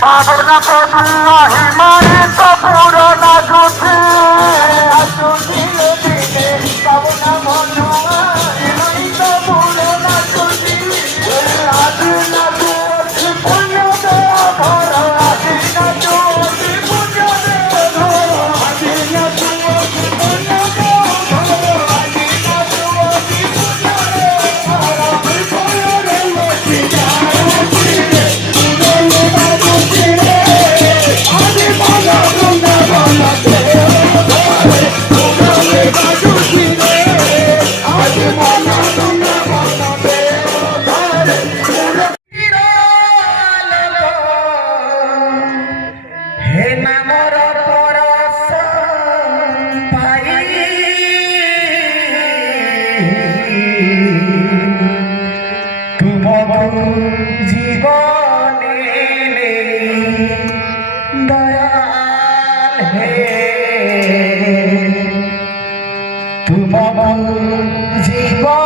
Pavona Padua, Himayata Purana Juti, Pavona Padua, Himayata Purana Juti, Adina Juti, Punya Dea Bhara, Adina Juti, Punya Dea Bhara, Adina Juti, Punya Dea Bhara, Adina Juti, Punya Dea Bhara, Punya Dea জীবনে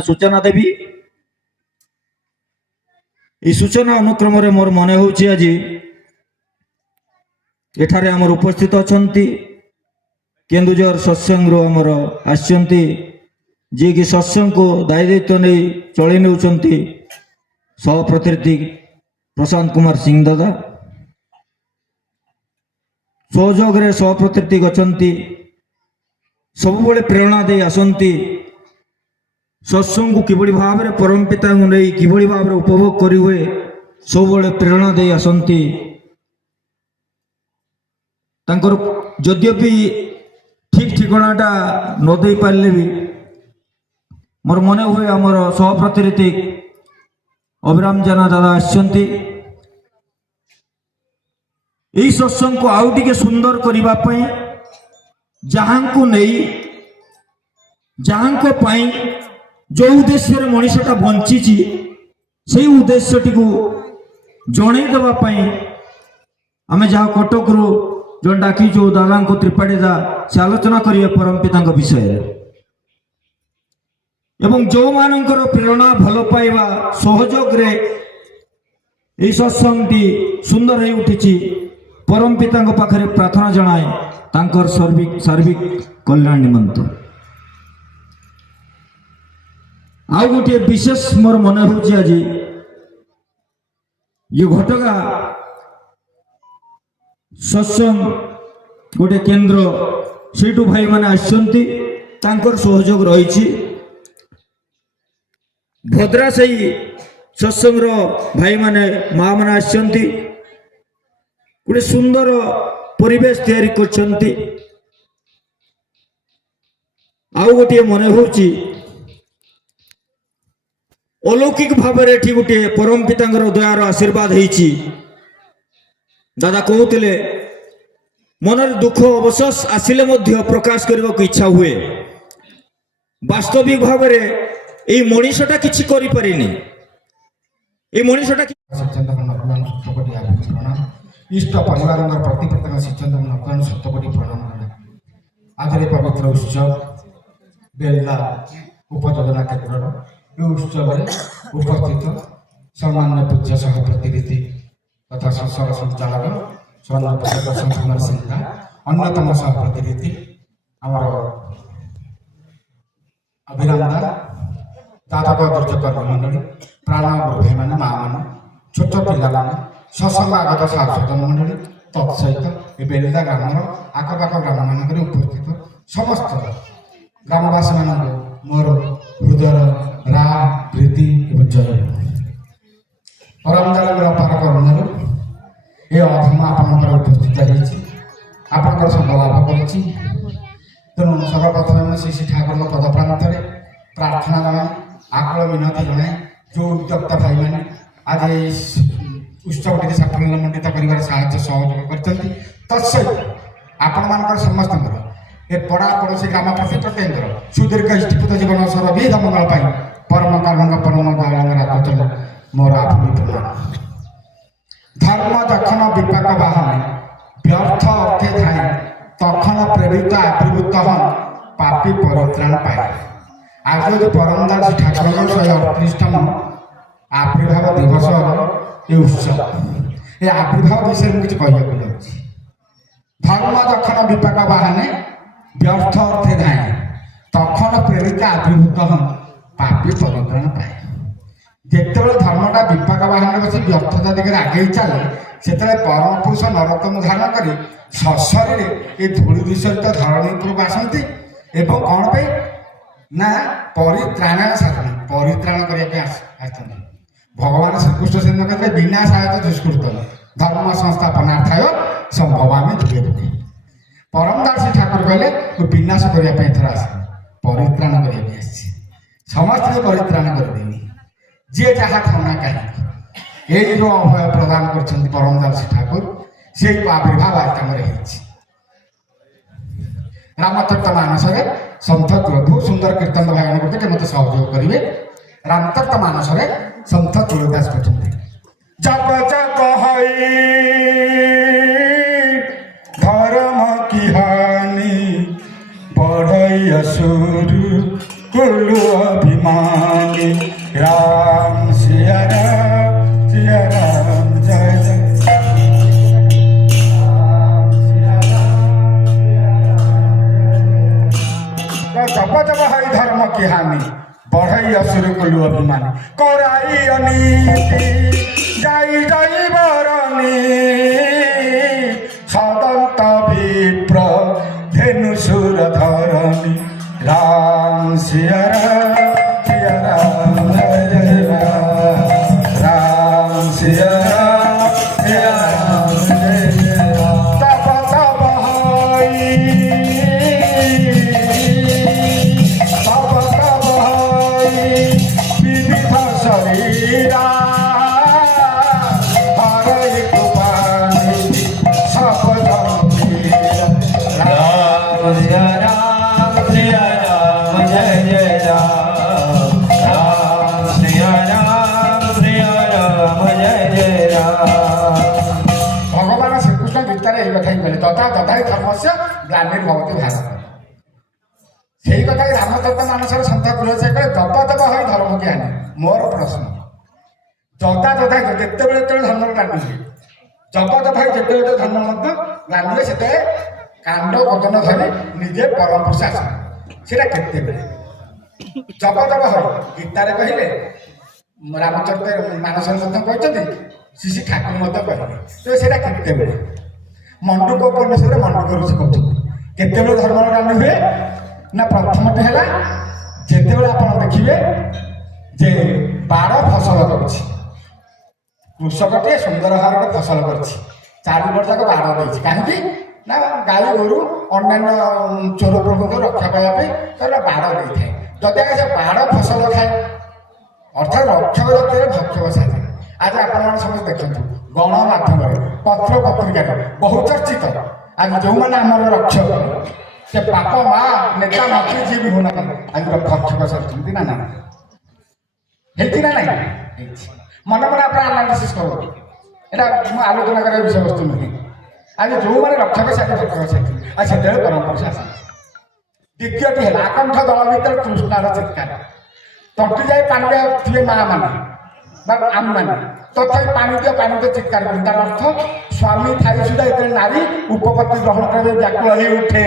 सूचना देवी এই सूचना अनुक्रम मोर मन हो आज एठारे आमर उपस्थित अछंती केन्दुझर सत्संग आमर आसचंती जी कि सत्संग को दायित्व नहीं चलि नेउचंती सहप्रतिनिधि प्रशांत कुमार सिंह दादा सहयोग रे सहप्रतिनिधि गचंती सब बड़े प्रेरणा दे आसंती सत्संग को किभली भाव में परम पिता नहीं किभली भाव में उपभोग करी हुए सब बड़े प्रेरणा दे आसंती तांकर यद्यपि ठीक ठिकानाटा न दे पारे भी मोर मन हुए आमर सहप्रतिनिधि अभिराम जेना दादा आसचंती यही सत्संग को आउ टिके सुंदर करबा पई जहां को नहीं जहां को पाई जो उद्देश्य मनीषटा बंची से उद्देश्य टी जन देवाई आम जहाँ कटक रू जो डाकीचु दादा को त्रिपाठी दा से आलोचना करेंगे परम पिता विषय एवं जो मानकर प्रेरणा भल पाइबा सहयोग रे यह सत्संगटी सुंदर हो उठी परम पिता पाखरे प्रार्थना जनाए तांकर सार्विक कल्याण निमंत आउ गोटे विशेष मोर मन हो आज ये घटगा सत्संग गोटे केन्द्र सेठू भाई माने आसचंती तांकर सहयोग रही भद्रा से सत्संग भाई माने माँ माने आसचंती गोटे सुंदर परिवेश तैयारी करछंती आउ गोटे मन होची अलौकिक भाव में गोटे परम पिता दयार आशीर्वाद होती दादा कहते मन दुख अवशोष आसिले प्रकाश करने को इच्छा हुए वास्तविक भाव में यही मनीषटा किसी करें मनीषटा इष्ट परिवार प्रतिपत्ता सिद्धांत नकन सप्तकोटी प्रणाम आज पवित्र उत्सव बेल्ला उपयोजना केन्द्र उत्सव उपस्थित सम्मान्य पूज्य सह प्रतिनिधि तथा संसद संचालक स्वर्ण प्रशांत कुमार सिंह अन्यतम सह प्रतिनिधि आमर अभिराम दादा दुर्जकर मंडली प्राण गुरु भाई मैंने माँ मैंने छोट पिला सत्संग आगत साधन मंडली तत्सहित बेलदा ग्राम आखपाख ग्राम मानक उपस्थित समस्त ग्रामवासी मान मोर हृदय राम प्रीति जय परम दयाल अपार करुणा ये अधम आप उपस्थित आपंकर संग लाभ कर तेणु सर्वप्रथम श्री ठाकुर पद प्रांत प्रार्थना जनाए आकल मिनती जनाए जो उद्योक्ता भाई मैंने आज उत्सव टी साफल्यमंडित कर सहयोग कर तत्सहित आपण मान समस्त ए पड़ा पड़ोसी ग्राम प्रतिष्ठा केन्द्र सुदीर्घ इष्टिपुत जीवन सर्वविध मंगल परम कारुण परम दयाल मोर धर्म दखन विपाक बाहन व्यर्थ अर्थे थाई तखन प्रेरित आविर्भूत हन पापी परित्राण पाए आज जो परम दास ठाकुर 138तम आविर्भाव दिवस ये उत्सव ये आविर्भाव विषय मुझे कहना धर्म दखन विपाक बाहने व्यर्थ अर्थे धाए तखन प्रेरित आविर्भूत हन पापी परित्राण पाए जिते धर्मटा विपाक बाहन बस व्यर्थता दिगरे आगे चले से परम पुरुष नरोत्तम धारण कर सशरी ये धूली दूषित धरणी उपरक आसती एवं कौन पे ना परित्राण साधन परित्राण करने भगवान श्रीकृष्ण से कहते बिना सहायता दुष्कृत धर्म संस्थापनार्थाय संभवामी दुखे दुखे परम दास ठाकुर कहले विनाश करने थर आस परित्राण करने समस्त परित्राण करदेवी जी जहाँ थाना कहीं यही जो अभय प्रदान कर परम दास ठाकुर से आविर्भाव आज आम रामतत्व मानस सन्थ बहुत सुंदर कीर्तन भाई करते मत सहयोग करेंगे रामतत्व मानस सन्थ तुलदास कहते जप जप धर्म की हानि बढ़ई असुर कुल अभिमान अभिमानी राम सिया राम जय जय जप जप है धर्म की हानि बढ़ई असुर कुलु अभिमानी कराई अनीति जाई जाई बरनी सदंत विप्र धेनु सुर धरणी राम सिया राम जय जय राम सिया राम जय जय तप तप हई तप तप हई विविध शरीरा हरई कृपानि सब राम सिया राम जय जय राम राम सिया राम जय जय राम भगवान श्रीकृष्ण गीतार এই কথাই বলে তথা তথাই ধর্মস্য গ্লানির্ভবতি ভারত সেই কথাই রামতত্ত্ব মানুষের সন্থ তুলসী কলে জপ তপ হয় ধর্ম কি আনে মোর প্রশ্ন যথা তথা যেତେବେଳେ যেତେବେଳେ ধর্ম গ্লানি ହୁଏ জপ তপ হয় যেତେବେଳେ ধর্ম ମଧ୍ୟ গ্লানি ହୁଏ ସେତେବେଳେ কাণ্ড কদন ধরে নিজে পরম পুরুষ আসে সেটা কেତେବେଳେ জপ তপ হয় গীতারে কহিলে রামচরিত ମାନସରେ ମଧ୍ୟ କହିଛନ୍ତି ଶ୍ରୀ ଠାକୁର ମଧ୍ୟ କହିଲେ ତ ସେଇଟା କେତେବେଳେ ମଣ୍ଡୁକ ଉପନିଷଦରେ ମଣ୍ଡୁକ ଋଷି କହୁଛନ୍ତି କେତେବେଳେ ଧର୍ମର ଗ୍ଲାନି ହୁଏ ନା ପ୍ରଥମଟି ହେଲା ଯେତେବେଳେ ଆପଣ ଦେଖିବେ ଯେ ବାଡ଼ ଫସଲ କରୁଛି କୃଷକଟିଏ ସୁନ୍ଦର ଭାବରେ ଫସଲ କରିଛି ଚାରିପଟ ଯାକ ବାଡ଼ ଦେଇଛି କାହିଁକି ନା ଗାଈ ଗୋରୁ ଅନ୍ୟାନ୍ୟ ଚୋର ପ୍ରଭୁଙ୍କୁ ରକ୍ଷା ପାଇବା ପାଇଁ ତାର ବାଡ଼ ଦେଇଥାଏ ଯଦି ଆଜ୍ଞା ସେ ବାଡ଼ ଫସଲ ଖାଏ ଅର୍ଥାତ୍ ରକ୍ଷକ ଜାତିରେ ଭକ୍ଷକ ସାଜେ ଆଜି ଆପଣମାନେ ସମସ୍ତେ ଦେଖନ୍ତୁ ଗଣମାଧ୍ୟମରେ ପତ୍ର ପତ୍ରିକାରେ ବହୁ ଚର୍ଚ୍ଚିତ ଆଜି ଯେଉଁମାନେ ଆମର ରକ୍ଷକ ସେ ବାପ ମା ନେତା ମନ୍ତ୍ରୀ ଯିଏ ବି ହଉନାହାନ୍ତି ଆଜି ଭକ୍ଷକ ସାଜୁଛନ୍ତି ନା ନାହିଁ ହେଇଛି ନା ନାହିଁ ହେଇଛି ମନେ ମନେ ଆପଣ ଆନାଲିସିସ୍ କରନ୍ତୁ ଏଇଟା ମୁଁ ଆଲୋଚନା କରିବା ବିଷୟବସ୍ତୁ ନୁହେଁ ଆଜି ଯେଉଁମାନେ ରକ୍ଷକ ସାଜି ଭକ୍ଷକ ସାଜି ଆଉ ସେତେବେଳେ ପରମ୍ପରା ଶାସନ ଦ୍ୱିତୀୟଟି ହେଲା ଆକଣ୍ଠ ଦଳ ଭିତରେ କୃଷ୍ଣର ଚିତ୍କାର ତଣ୍ଟି ଯାଇ ପାଣି ଥିବେ ମା ମାନେ ବା ଆମମାନେ ତଥାପି ପାଣି ଦିଅ ଚିତ୍କାର କରୁ ତାର ଅର୍ଥ ସ୍ୱାମୀ ଥାଇ ସୁଦ୍ଧା ଯେତେବେଳେ ନାରୀ ଉପପତ୍ତି ଗ୍ରହଣ କରିବା ବ୍ୟାକୁଳ ହେଇ ଉଠେ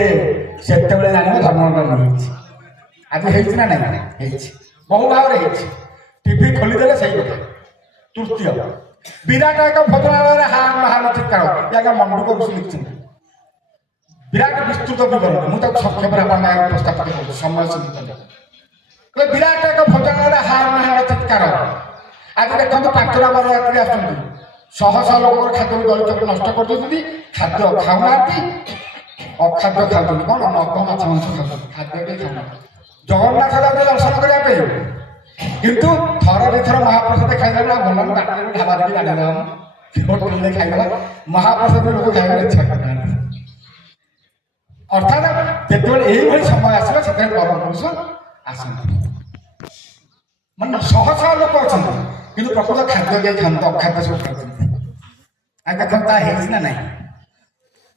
ସେତେବେଳେ ଜାଣିବ ଧର୍ମଗ୍ରହଣ ହେଇଛି ଆଜି ହେଇଛି ନା ନାହିଁ ହେଇଛି ବହୁ ଭାବରେ ହେଇଛି ଟିଭି ଖୋଲିଦେଲେ ସେଇ କଥା ତୃତୀୟ ବିରାଟ ଏକ ଭୋଜନାଳୟରେ ହାନ ଚିତ୍କାର ଆଜ୍ଞା ମଣ୍ଡୁକ ଋଷି ଲିଖିଛନ୍ତି ବିରାଟ ବିସ୍ତୃତ ବିବରଣୀ ମୁଁ ତାକୁ ସଂକ୍ଷେପରେ ଆପଣଙ୍କ ଉପସ୍ଥାପନ କରୁଛି ସମୟ ସୀମିତ ବିରାଟ ଏକ ଭୋଜନାଳୟରେ ହାନ ଚିତ୍କାର ଆଜି ଦେଖନ୍ତୁ ପାଞ୍ଚଟା ବରଯାତ୍ରୀ ଆସୁଛନ୍ତି ଶହ ଶହ ଲୋକଙ୍କର ଖାଦ୍ୟକୁ ଦଳିତ ନଷ୍ଟ କରିଦେଉଛନ୍ତି ଖାଦ୍ୟ ଖାଉନାହାନ୍ତି ଅଖାଦ୍ୟ ଖାଉଛନ୍ତି କ'ଣ ନଗ ମାଛ ମାଂସ ଖାଉଛନ୍ତି ଖାଦ୍ୟ ବି ଖାଉନାହାନ୍ତି ଜଗନ୍ନାଥ ଯାଉଛନ୍ତି ଦର୍ଶନ କରିବା ପାଇଁ କିନ୍ତୁ ଥରେ ଦୁଇଥର ମହାପ୍ରସାଦ ଖାଇଦେଲା ଭଲ ବାଟରେ ଢାବା ଦେଇକି ବାଢିଦେବା ହୋଟେଲରେ ଖାଇଦେଲା ମହାପ୍ରସାଦ ଲୋକ ଖାଇବାକୁ ଇଚ୍ଛା କରୁନାହାନ୍ତି ଅର୍ଥାତ୍ ଯେତେବେଳେ ଏଇଭଳି ସମୟ ଆସିବ ସେତେବେଳେ ପରମ ପୁରୁଷ ଆସନ୍ତି ମାନେ ଶହ ଶହ ଲୋକ ଅଛନ୍ତି କିନ୍ତୁ ପ୍ରକୃତ ଖାଦ୍ୟ କେହି ଖାଆନ୍ତି ଅଖାଦ୍ୟ ସବୁ ଖାଉଛନ୍ତି ଆଉ ଦେଖନ୍ତୁ ତା ହେଇଛି ନା ନାହିଁ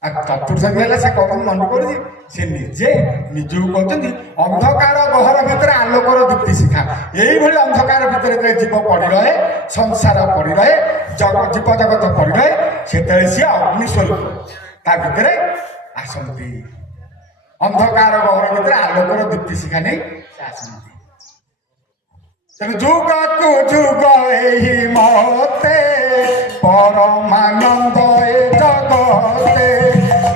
ଆଉ ଚତୁର୍ଥ ହେଲା ସେ କଣ ମନେ କରୁଛି ସେ ନିଜେ ନିଜକୁ କହୁଛନ୍ତି ଅନ୍ଧକାର ଗହର ଭିତରେ ଆଲୋକର ଦୀପ୍ତି ଶିଖା ଏଇଭଳି ଅନ୍ଧକାର ଭିତରେ ଯେତେବେଳେ ଜୀବ ପଡ଼ି ରହେ ସଂସାର ପଡ଼ି ରହେ ଜୀବ ଜଗତ ପଡ଼ି ରହେ ସେତେବେଳେ ସିଏ ଅଗ୍ନି ସ୍ୱରୂପ ତା ଭିତରେ ଆସନ୍ତି ଅନ୍ଧକାର ଗହର ଭିତରେ ଆଲୋକର ଦୀପ୍ତି ଶିଖା ନେଇ ସେ ଆସନ୍ତି ଯୁଗକୁ ଯୁଗ ଏହି ମତେ ପରମାନନ୍ଦ ଏ ଜଗତେ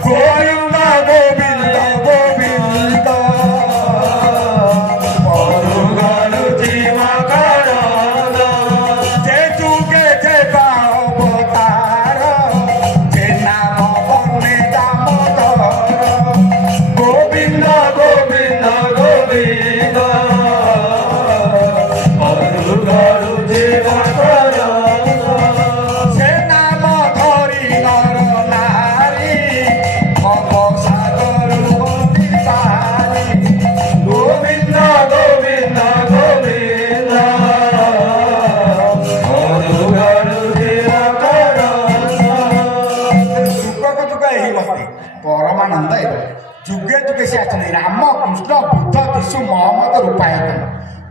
ଗୋବିନ୍ଦ ଗୋବିନ୍ଦ ଗୋବିନ୍ଦ ପରୁଗରୁ ଜୀବ କରନ୍ଦ ଯେ ଯୁগে ଯେ ଅବତାର ଯେ ନାମ ବନେ ଦାମୋଦର ଗୋବିନ୍ଦ ଗୋବିନ୍ଦ ଗୋବିନ୍ଦ ସେ ନାମ ଧରି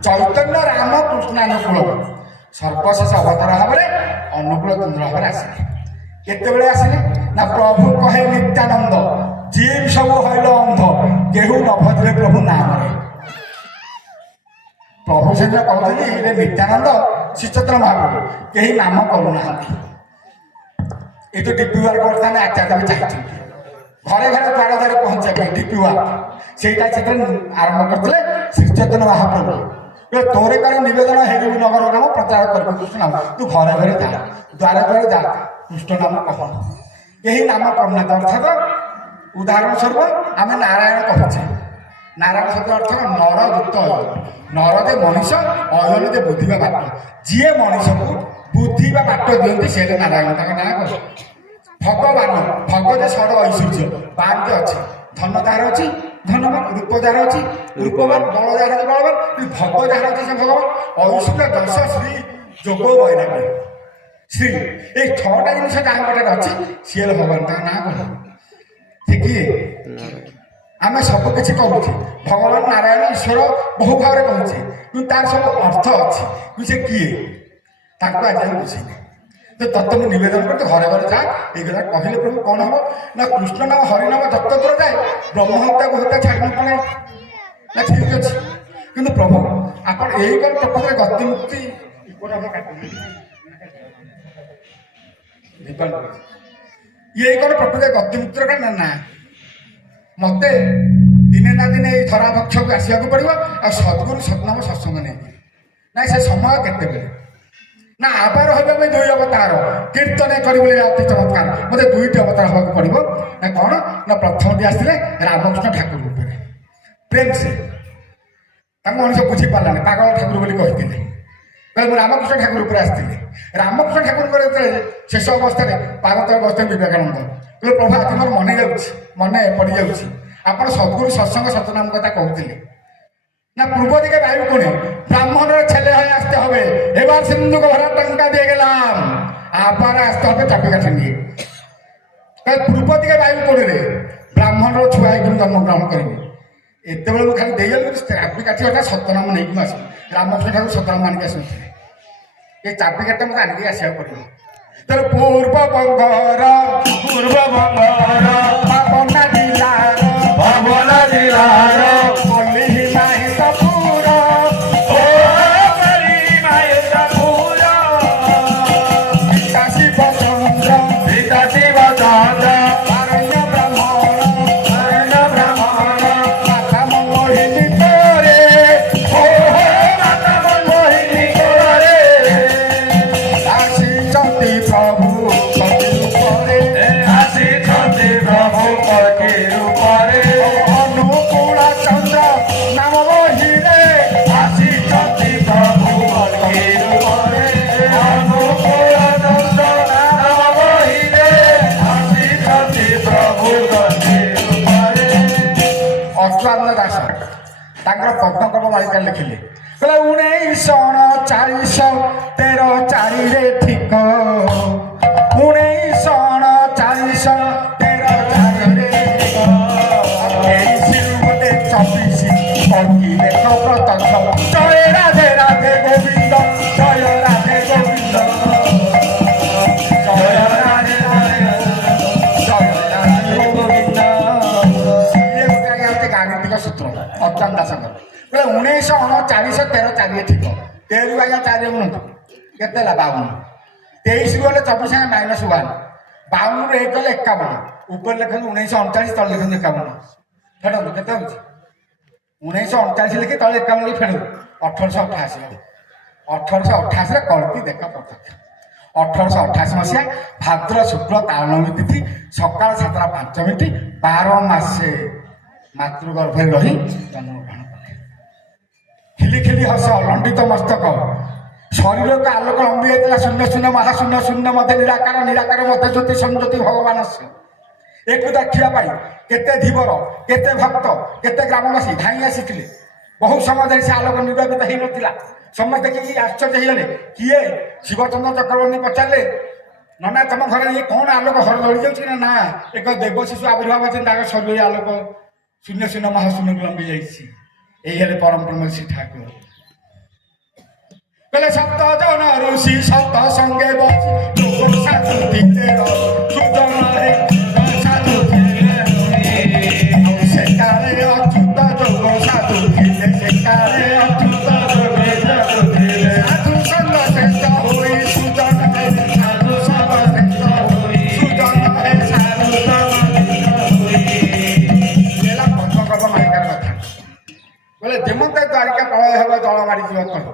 ଚୈତନ୍ୟ ରାମ କୃଷ୍ଣାନୁକୂଳ ସର୍ବଶେଷ ଅବତାର ଭାବରେ ଅନୁକୂଳ ଚନ୍ଦ୍ର ଭାବରେ ଆସିଲେ। କେତେବେଳେ ଆସିଲେ ନା ପ୍ରଭୁ କହେ ନିତ୍ୟାନନ୍ଦ ଯିଏ ସବୁ ହଇଲ ଅନ୍ଧ କେହୁ ନ ଭଜିଲେ ପ୍ରଭୁ ନାମରେ। ପ୍ରଭୁ ସେଦିନ କହୁଛନ୍ତି ରେ ନିତ୍ୟାନନ୍ଦ ଶ୍ରୀଚନ୍ଦ୍ର ମହାପ୍ରଭୁ କେହି ନାମ କରୁନାହାନ୍ତି। এই তো ডিপি ওয়ার্ক করতে আচার্য চাইছেন ঘরে ঘরে দ্বারে দ্বারে পৌঁছা পাই ডিপি ওয়ার্ক সেইটা সেদিন আরম্ভ করলে শ্রীচৈতন্য মহাপ্রভু তোরে করে নিবেদন হেরিবু নগর নাম প্রচার করবে কৃষ্ণ নাম তু ঘরে ঘরে যা দ্বারে দ্বারে যা কৃষ্ণ নাম কহ কেহি নাম করুনাহাନ୍ତି অর্থাৎ উদাহরণ স্বরূপ আমি নারায়ণ কହୁଛେ নারায়ণ শব্দ অর্থ নর যুক্ত অয়ন নর যে মଣିଷ অয়ন যে বুদ্ধি বা বাট ଯିଏ ମଣିଷକୁ ବୁଦ୍ଧି ବା ବାଟ ଦିଅନ୍ତି ସେ ହେଲେ ନାରାୟଣ ତାଙ୍କ ନାଁ କଣ ଭଗବାନ ଭଗ ଯେ ଷଡ଼ ଐଶ୍ୱର୍ଯ୍ୟ ବାନ ଯେ ଅଛି ଧନ ଯାହାର ଅଛି ଧନବାନ ରୂପ ଯାହାର ଅଛି ରୂପବାନ ବଳ ଯାହାର ଅଛି ବଳବାନ ଭଗ ଯାହାର ଅଛି ସେ ଭଗବାନ ଐଶ୍ୱର୍ଯ୍ୟ ଦଶ ଶ୍ରୀ ଯୋଗ ବୈରାଗ୍ୟ ଶ୍ରୀ ଏଇ ଛଅଟା ଜିନିଷ ଯାହା ପାଖରେ ଅଛି ସିଏ ହେଲେ ଭଗବାନ ତାଙ୍କ ନାଁ କଣ ସେ କିଏ ଆମେ ସବୁ କିଛି କରୁଛେ ଭଗବାନ ନାରାୟଣ ଈଶ୍ୱର ବହୁ ଭାବରେ କହୁଛେ କିନ୍ତୁ ତାର ସବୁ ଅର୍ଥ ଅଛି କିନ୍ତୁ ସେ କିଏ ତାଙ୍କୁ ଆଜି ଆମେ ବୁଝେଇଲେ ତ ତତ୍ତ୍ୱ ମୁଁ ନିବେଦନ କରୁଛି ଘରେ ଘରେ ଯା ଏଇ କଥା କହିଲେ ପ୍ରଭୁ କ'ଣ ହବ ନା କୃଷ୍ଣ ନାମ ହରିନାମ ଯତ୍ର ଯାଏ ବ୍ରହ୍ମ ହତ୍ୟା ହତ୍ୟା ଛାଡ଼ି ନ ପଡ଼େ ନା ଠିକ୍ ଅଛି କିନ୍ତୁ ପ୍ରଭୁ ଆପଣ ଏଇ କ'ଣ ପ୍ରକୃତରେ ଗତି ମୁକ୍ତି ଏଇ କ'ଣ ପ୍ରକୃତରେ ଗତି ମୁକ୍ତିର କାରଣ ନା ମତେ ଦିନେ ନା ଦିନେ ଏଇ ଧରା ବକ୍ଷକୁ ଆସିବାକୁ ପଡ଼ିବ ଆଉ ସଦ୍ଗୁରୁ ସତ୍ନାମ ସତ୍ସଙ୍ଗ ନେଇକି ନାଇଁ ସେ ସମୟ କେତେବେଳେ ନା ଆବାର ହେବେ ଆମେ ଦୁଇ ଅବତାର କୀର୍ତ୍ତନ କରିବୁ ରାତି ଚମତ୍କାର ମତେ ଦୁଇଟି ଅବତାର ହେବାକୁ ପଡ଼ିବ ନା କ'ଣ ନା ପ୍ରଥମଟି ଆସିଥିଲେ ରାମକୃଷ୍ଣ ଠାକୁର ରୂପରେ ପ୍ରେମ ସେ ତାଙ୍କୁ ମଣିଷ ବୁଝିପାରିଲାନି ପାଗଳ ଠାକୁର ବୋଲି କହିଥିଲେ ମୁଁ ରାମକୃଷ୍ଣ ଠାକୁର ଉପରେ ଆସିଥିଲି ରାମକୃଷ୍ଣ ଠାକୁରଙ୍କର ଯେତେବେଳେ ଶେଷ ଅବସ୍ଥାରେ ପାଦତଳେ ବସିଥିଲେ ବିବେକାନନ୍ଦ କହିଲେ ପ୍ରଭୁ ଆଜି ମୋର ମନେ ପଡ଼ିଯାଉଛି ଆପଣ ସଦ୍ଗୁରୁ সৎসঙ্গ সত্যনাম কথা কହୁଥିଲେ না পূর্ব দিকে বায়ু কোণে ব্রাহ্মণের ছেলে হয়ে আসতে হবে এবার সিন্ধুকে ভরা টঙ্কা দিয়ে গেলাম আবার আসতে হবে চাপিকাঠি নিয়ে পূর্ব দিকে বায়ু কোণে ব্রাহ্মণের ছুয়া হয়ে জন্মগ্রহণ করবে এতবেলে ମୁଁ ଖାଲି ଦେଇଗଲି ଚାବିକାଠି ଗୋଟେ ସତ୍ୟନାମ ନେଇକି ମୁଁ ଆସିବି ରାମକୃଷ୍ଣ ଠାକୁର ସତ୍ୟନାମ ଆଣିକି ଆସୁଥିଲେ ଏ ଚାବିକାଠିଟା ମୋତେ ଆଣିକି ଆସିବାକୁ ପଡ଼ିବ ତେଣୁ ପୂର୍ବ ବଙ୍ଗର ଭାବନା ଜିଲ୍ଲାର ପଲ୍ଲୀ ମାହିତପୁର ତାଙ୍କର ପଦ୍ମକର୍ମ ମାଳିକା ଲେଖିଲେ କହିଲେ 1949-13-4ରେ ଠିକ 1949-13-4ରେ ଗୋଟେ 24 ପଙ୍କିଲେ ପ୍ରତ୍ୟକ୍ଷ ଜୟ ରାଧେ ରାଧେ ଗୋବିନ୍ଦ ଜୟ ରାଧେ ଗୋବିନ୍ଦ ଜୟ ରାଧେ ଗୋବିନ୍ଦ ଇଏ ଗୋଟେ ଗାଣିତିକ ସୂତ୍ର ଅଚ୍ୟୁତ ଦାସଙ୍କର କହିଲେ 1949-13-4ରେ ଠିକ 13 ଆଜ୍ଞା 4 ଗୁଣନ୍ତୁ କେତେ ହେଲା 52 23 ଗଲେ 24 -1 52 1 ଗଲେ 51 ଉପରେ ଲେଖନ୍ତୁ 1939 ତଳେ ଲେଖନ୍ତୁ 51 ଫେରନ୍ତୁ କେତେ ହେଉଛି 1939 ଲେଖି ତଳେ 51 ଫେରନ୍ତୁ 1888ରେ କଳ୍ପୀ ଦେଖା ପ୍ରତ୍ୟକ୍ଷ 1888 ମସିହା ଭାଦ୍ର ଶୁକ୍ଳ ତାଳନବମୀ ତିଥି ସକାଳ 7:05 12 ମାସେ ମାତୃଗର୍ଭରେ ରହି ଜନ୍ମଗ୍ରହଣ କଲେ ଖିଲି ଖିଲି ହସ ଲଣ୍ଡିତ ମସ୍ତକ ଶରୀରକୁ ଆଲୋକ ଲମ୍ବି ଯାଇଥିଲା ଶୂନ୍ୟ ଶୂନ୍ୟ ମହାଶୂନ୍ୟ ଶୂନ୍ୟ ମଧ୍ୟ ନିରାକାର ନିରାକାର ମଧ୍ୟ ଜ୍ୟୋତି ସଂଜ୍ୟୋତି ଭଗବାନ ଏକୁ ଦେଖିବା ପାଇଁ କେତେ ଧୀବର କେତେ ଭକ୍ତ କେତେ ଗ୍ରାମବାସୀ ଧାଇଁ ଆସିଥିଲେ ବହୁ ସମୟ ଧରି ସେ ଆଲୋକ ନିର୍ବାପିତ ହେଇନଥିଲା ସମସ୍ତେ ଦେଖିକି ଆଶ୍ଚର୍ଯ୍ୟ ହେଇଗଲେ କିଏ ଶିବଚନ୍ଦ୍ର ଚକ୍ରବର୍ତ୍ତୀ ପଚାରିଲେ ନନା ତମ ଘରେ ଇଏ କ'ଣ ଆଲୋକ ଘର ଜଳି ଯାଉଛି ନା ଏକ ଦେବ ଶିଶୁ ଆବିର୍ଭାବ ଅଛି ତାଙ୍କ ଶରୀରରେ ଆଲୋକ ଶୂନ୍ୟ ଶୂନ୍ୟ ମହାଶୂନ୍ୟକୁ ଲମ୍ବି ଯାଇଛି ଏଇ ହେଲେ ପରମ ବ୍ରହ୍ମ ଶ୍ରୀ ଠାକୁର বলে সপ্ত জন ঋষি সপ্ত সঙ্গে বসি যোগ সাধু দিলের সুজন হে সাধু দিলে সেকালে অচ্যুত যোগ সাধু দিলে সেকালে অচ্যুত যোগ সাধু দিলে সাধু সঙ্গ শ্রেষ্ঠ হই সুজন হে সাধু সঙ্গ শ্রেষ্ঠ হই সুজন হে সাধু সঙ্গ এলা পঞ্চকর্ম মালিকার কথা বলে যেমতে দ্বারিকা প্রলয় হবে জল মারি ଯିବ ତଳେ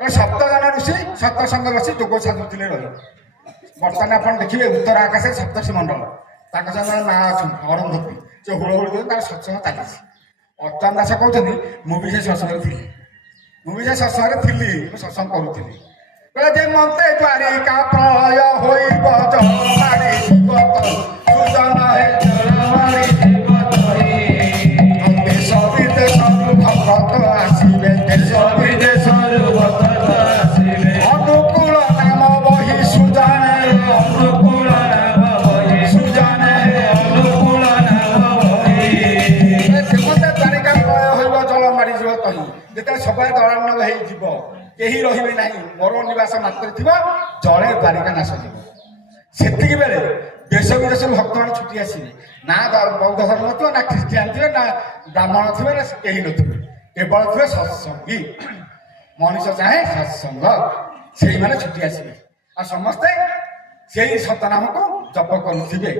সপ্ত জন ঋষি সপ্ত সঙ্গে বসি যোগ সাধুଥିଲେ রହି ବର୍ତ୍ତମାନ ଆପଣ ଦେଖିବେ ଉତ୍ତର ଆକାଶରେ ସପ୍ତର୍ଷି ମଣ୍ଡଳ ତାଙ୍କ ସାଙ୍ଗରେ ନାଁ ଅଛନ୍ତି ଅରୁନ୍ଧତୀ ସେ ହୁଳହୁଳି ଦେଉଛନ୍ତି ତାର ସତ୍ସଙ୍ଗ ଚାଲିଛି ଅଚ୍ୟୁତ ଦାସ କହୁଛନ୍ତି ମୁଁ ବି ସେ ସତ୍ସଙ୍ଗରେ ଥିଲି ମୁଁ ସତ୍ସଙ୍ଗ କରୁଥିଲି କହିଲେ ଯେ ମତେ ଦ୍ୱାରିକା ପ୍ରଳୟ ହୋଇବ ଜଳ ମାରି ଯିବ ତଳେ ସୁଜନ ହେ ଜଳ ମାରି ଯିବ ତଳେ ଦେଶ ବିଦେଶରୁ ଭଗତ ଆସିବେ ଦେଶ ବିଦେଶରୁ ଭଗତ ଆସିବେ ଅନୁକୂଳ ନାମ ବହି ସୁଜାନେ ଅନୁକୂଳ ନାମ ବହି ସୁଜାନେ ଅନୁକୂଳ ନାମ ବହି ଯେମତେ ଦ୍ୱାରିକା ପ୍ରଳୟ ହୋଇବ ଜଳ ମାରିଯିବ ତହି ଯେତେବେଳେ ସବୁବେଳେ ଦଳାର୍ଣ୍ଣବ ହେଇଯିବ କେହି ରହିବେ ନାହିଁ ମର ନିବାସ ମାତ୍ର ଥିବ ଜଳେ ଦ୍ୱାରିକା ନାଶ ଯିବ ସେତିକି ବେଳେ ଦେଶ ବିଦେଶରୁ ଭକ୍ତମାନେ ଛୁଟି ଆସିବେ ନା ବୌଦ୍ଧ ଧର୍ମ ଥିବ ନା ଖ୍ରୀଷ୍ଟିଆନ ଥିବେ ନା ବ୍ରାହ୍ମଣ ଥିବେ ନା କେହି ନଥିବେ କେବଳ ଥିବେ ସତ୍ସଙ୍ଗୀ ମଣିଷ ଚାହେଁ ସତ୍ସଙ୍ଗ ସେଇମାନେ ଛୁଟି ଆସିବେ ଆଉ ସମସ୍ତେ ସେଇ ସତନାମକୁ ଜପ କରୁଥିବେ